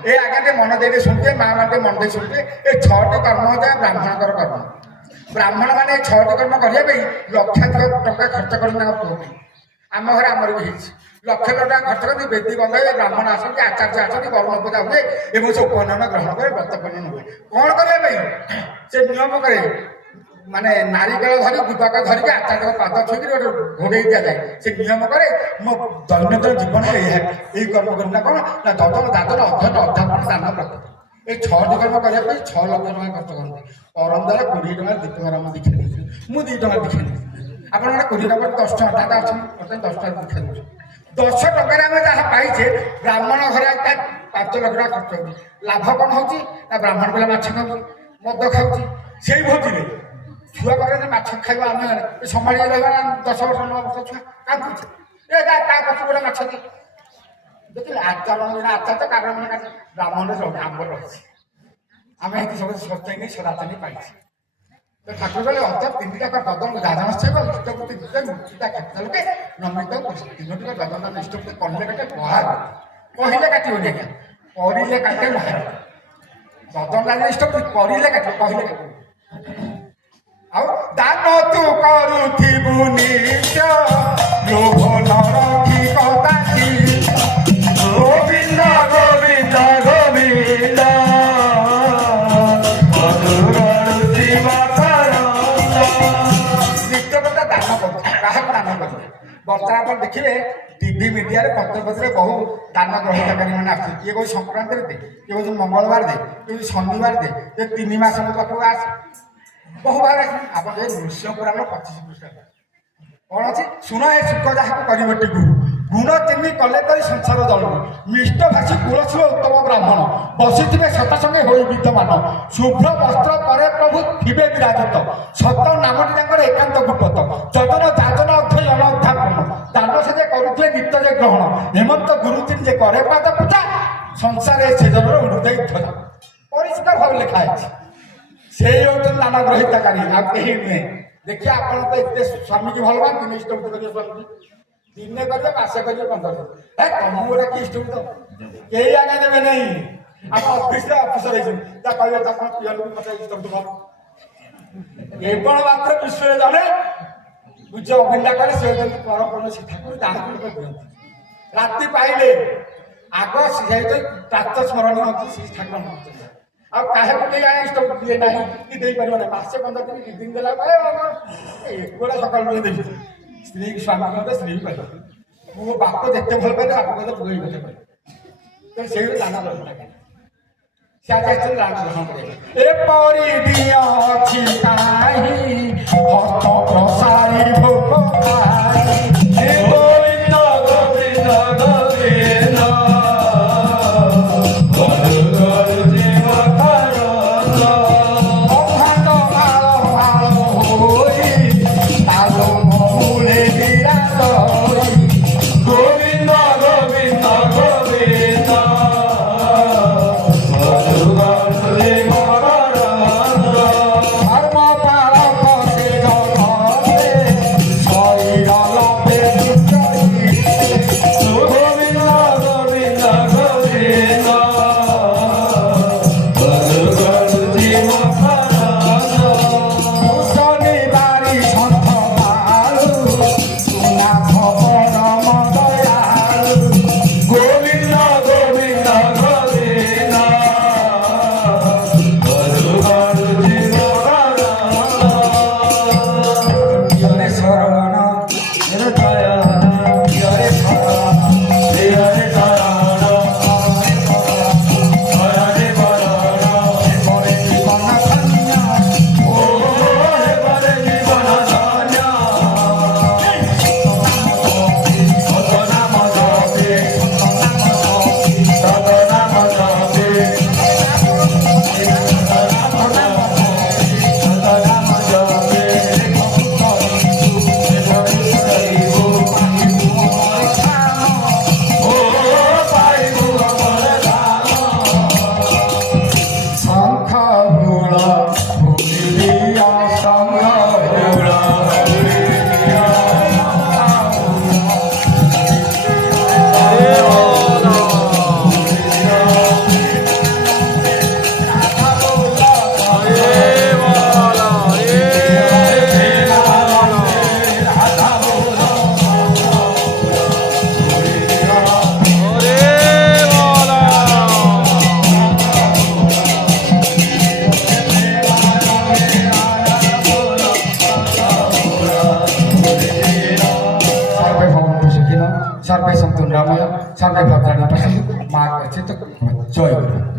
ଏ ଆଜ୍ଞା ଟିକେ ମନ ଦେଇକି ଶୁଣିବେ ମା ମାନେ ଟିକେ ମନ ଦେଇ ଶୁଣିବେ ଏ 6ଟି କର୍ମ ହଉଛି ବ୍ରାହ୍ମଣଙ୍କର କର୍ମ ବ୍ରାହ୍ମଣ ମାନେ ଏ 6ଟି କର୍ମ କରିବା ପାଇଁ ଲକ୍ଷାଧିକ ଟଙ୍କା ଖର୍ଚ୍ଚ କରି ତାଙ୍କ ପୁଅ ଆମ ଘରେ ଆମର ବି ହେଇଛି ଲକ୍ଷ ଟଙ୍କା ଖର୍ଚ୍ଚ କରି ବେଦୀ ବନ୍ଧାଇବେ ବ୍ରାହ୍ମଣ ଆସନ୍ତି ଆଚାର୍ଯ୍ୟ ଆସନ୍ତି ବରୁଣ ପୂଜା ହୁଏ ଏବଂ ସବୁ ଉପନୟନ ଗ୍ରହଣ করে ବ୍ରତ ଉପନୟନ ହୁଏ କ'ଣ କରିବା ପାଇଁ ସେ ନିୟମ କରେ ମାନେ ନାରିକେଳ ଧରି ଯୁବକ ଧରିକି ଆଚାର୍ଯ୍ୟଙ୍କ ପାଦ ଛୁଇଁକି ଗୋଟେ ଘୋଡ଼େଇ ଦିଆଯାଏ ସେ ନିୟମ କରେ ମୋ ଦୈନନ୍ଦିନ ଜୀବନରେ ଏଇ କର୍ମ କরি ନା କ'ଣ ନା ଯଜନ ଦାଦନ ଅଧ୍ୟୟନ ଅଧ୍ୟାପନ ଦାନ ବ୍ରତ এই 6ଟି କର୍ମ କରିବା ପାଇଁ 6 ଲକ୍ଷ ଟଙ୍କା ଖର୍ଚ୍ଚ କରନ୍ତି ପରମଦାର 20 ଟଙ୍କା ଦୀପରାମ ଦୀକ୍ଷା ଦେଇଥିଲି ମୁଁ 2 ଟଙ୍କା ଦୀକ୍ଷା ଦେଇଥିଲି ଆପଣ ଗୋଟେ 20 ଟଙ୍କା 10 ଟଙ୍କା ଦାଦା ଅଛନ୍ତି 10 ଟଙ୍କା ଦୀକ୍ଷା ଦେଉଛି 10 ଟଙ୍କାରେ ଆମେ ଯାହା ପାଇଛେ ବ୍ରାହ୍ମଣ ଘରେ 5 ଲକ୍ଷ ଟଙ୍କା ଖର୍ଚ୍ଚ ହେଉଛି। ଲାଭ କ'ଣ ହେଉଛି ନା ବ୍ରାହ୍ମଣ ପିଲା ମାଛ ଖାଉଛି, ମଦ ଖାଉଛି। ସେଇ ଭୋଜିରେ ଛୁଆ ପାଖରେ ମାଛ ଖାଇବା ଆମେ ସମ୍ଭାଳି ରହିବା 10 ବର୍ଷ 9 ବର୍ଷ ଛୁଆ କାନ୍ଦୁଛି ତା ପଛ ଗୋଟେ ମାଛ ଦିଏ ଦେଖିଲେ ଆଚାର ଆଚାର କାରଣ ବ୍ରାହ୍ମଣରେ ରହୁଛି ଆମ୍ବ ରହିଛି। ଆମେ ଏଠି ସବୁ ସଚେଇ ନେଇ ସଦାଚାରୀ ପାଇଛେ। ଠାକୁର କହିଲେ ଅର୍ଥାତ୍ 3ଟା ଦଦନ ଦାଦନ ସେବ ଇଷ୍ଟପତି ମୁକ୍ତିଟା କେତେଲୋକେ ନମିତ ତିନୋଟିକା ଦଦନ ଇଷ୍ଟପତି କହିଲେ କାଟେ ବହାର କହିଲେ କାଟିବନି ଆଜ୍ଞା କରିଲେ କାଟେ ବାହାର ଦଦନ ଦାଦନ ଇଷ୍ଟପତି କରିଲେ କାଟିବ କହିଲେ କାଟିବ। ଆଉ ଦାନ ତୁ କରୁଥିବୁ ନିତ୍ୟ ଲୋଭ ନ ରଖି କଦାଚି ଗୋବିନ୍ଦ ଗୋବିନ୍ଦ ଗୋବିନ୍ଦ କାହାକୁ ଦାନ କରିବେ ବର୍ତ୍ତମାନ ଆପଣ ଦେଖିବେ ଟିଭି ମିଡିଆରେ ପତ୍ରପତ୍ରରେ ବହୁ ଦାନ ଗ୍ରହୀତାକାରୀ ମାନେ ଆସୁଛନ୍ତି। କିଏ କହୁଛି ସଂକ୍ରାନ୍ତିରେ ଦେ, କିଏ କହୁଛି ମଙ୍ଗଳବାର ଦେ, କିଏ କହୁଛି ଶନିବାର ଦେ, 3 ମାସ ମୋ ପାଖକୁ ଆସେ ବହୁ ଭାଗ ଆସି ଆପଣ ଯେ ନୃସିଂହ ପୁରାଣର 25 ପୃଷ୍ଠା କ'ଣ ଅଛି ଶୁଣ ଏ ସୁଖ ଯାହାକୁ କରିବଟି ଗୁରୁ ଗୁଣ ଚିହ୍ନି କଲେ କରି ସଂସାର ଜଳୁ ମିଷ୍ଟ ଭାଷୀ କୁଳଶୀଳ ଉତ୍ତମ ବ୍ରାହ୍ମଣ ବସିଥିବେ ସତା ସଙ୍ଗେ ହୋଇ ବିଦ୍ୟମାନ ଶୁଭ୍ର ବସ୍ତ୍ର ପରେ ପ୍ରଭୁ ଥିବେ ବିରାଜିତ ସତ ନାମଟି ତାଙ୍କର ଏକାନ୍ତ ଗୁପ୍ତ ଯଜନ ଯାଜନ ଅଧ୍ୟୟ ଅନଧ୍ୟାପନ ଦାନ ସେ ଯେ କରୁଥିଲେ ନିତ୍ୟ ଯେ ଗ୍ରହଣ ହେମନ୍ତ ଗୁରୁଚିନ୍ ଯେ କରେ ପାଦ ପୂଜା ସଂସାରେ ସେ ଜନର ହୃଦୟ ଧ୍ୱଜା ପରିଷ୍କାର ଭାବେ ଲେଖା ହେଇଛି। ସେଇ ହଉଛନ୍ତି ଦାନ ଗ୍ରହୀତାକାରୀ ଆଉ କେହି ନୁହେଁ। ଦେଖିବା ଆପଣ ତ ଏତେ ସ୍ୱାମୀକି ଭଲ ପାଆନ୍ତି ଇଷ୍ଟପତି କରିବେ ସ୍ୱାମୀକି ଦିନେ କରିବେ ମାସେ କରିବେ 15 ଦିନ ତମକୁ ଗୋଟେ କି ଇଷ୍ଟପତି କେହି ଆଜ୍ଞା ଦେବେ ନାହିଁ। ଆମ ଅଫିସରେ ଅଫିସର ହେଇଛନ୍ତି ତା କହିବେ ଆପଣ ପିଅନକୁ ମତେ ଇଷ୍ଟପତି ଭଲ କେବଳ ମାତ୍ର ବିଶ୍ୱରେ ଜଣେ ପୂଜ ଅଭିନ୍ଦା କରେ ସେ ହଉଛନ୍ତି ପରପୂର୍ଣ୍ଣ ସେ ଠାକୁର ତାହାକୁ ଦିଅନ୍ତି। ରାତି ପାଇଲେ ଆଗ ସେ ପ୍ରାତ ସ୍ମରଣୀୟ ଅଛି ସେ ଠାକୁର ଆଉ କାହାକୁ କେହି ଆଜ୍ଞା ଇଷ୍ଟପତି ଦିଏ ନାହିଁ କି ଦେଇପାରିବ ନାହିଁ। ମାସେ 15 ଦିନ 2 ଦିନ ଦେଲା ଏଗୁଡ଼ା ସକାଳୁ ଦେବି ସ୍ତ୍ରୀ ସ୍ୱାମୀ କହିବେ ସ୍ତ୍ରୀ ବି କହିବ ମୋ ବାପ ଯେତେ ଭଲ ପାଇଲେ ବାପ କହିଲେ ପୁଅ ବି କଥା କହିବେ ତ ସେଇ ଦାନ ଗ୍ରହଣ ସେ ଆଜି ଆସିଛନ୍ତି ଦାନ ଗ୍ରହଣ କରିବେ। ଏପରି ଦିଅ ଅଛି କାହିଁ ହସ୍ତ ପ୍ରସାରୀ ଭୋଗ ଗୋବିନ୍ଦ ଗୋବିନ୍ଦ ଗୋବିନ୍ଦ सर्वे सन्तु रामय सर्वे भद्राणि पश्यन्तु मा गच्छतु जय गुरु।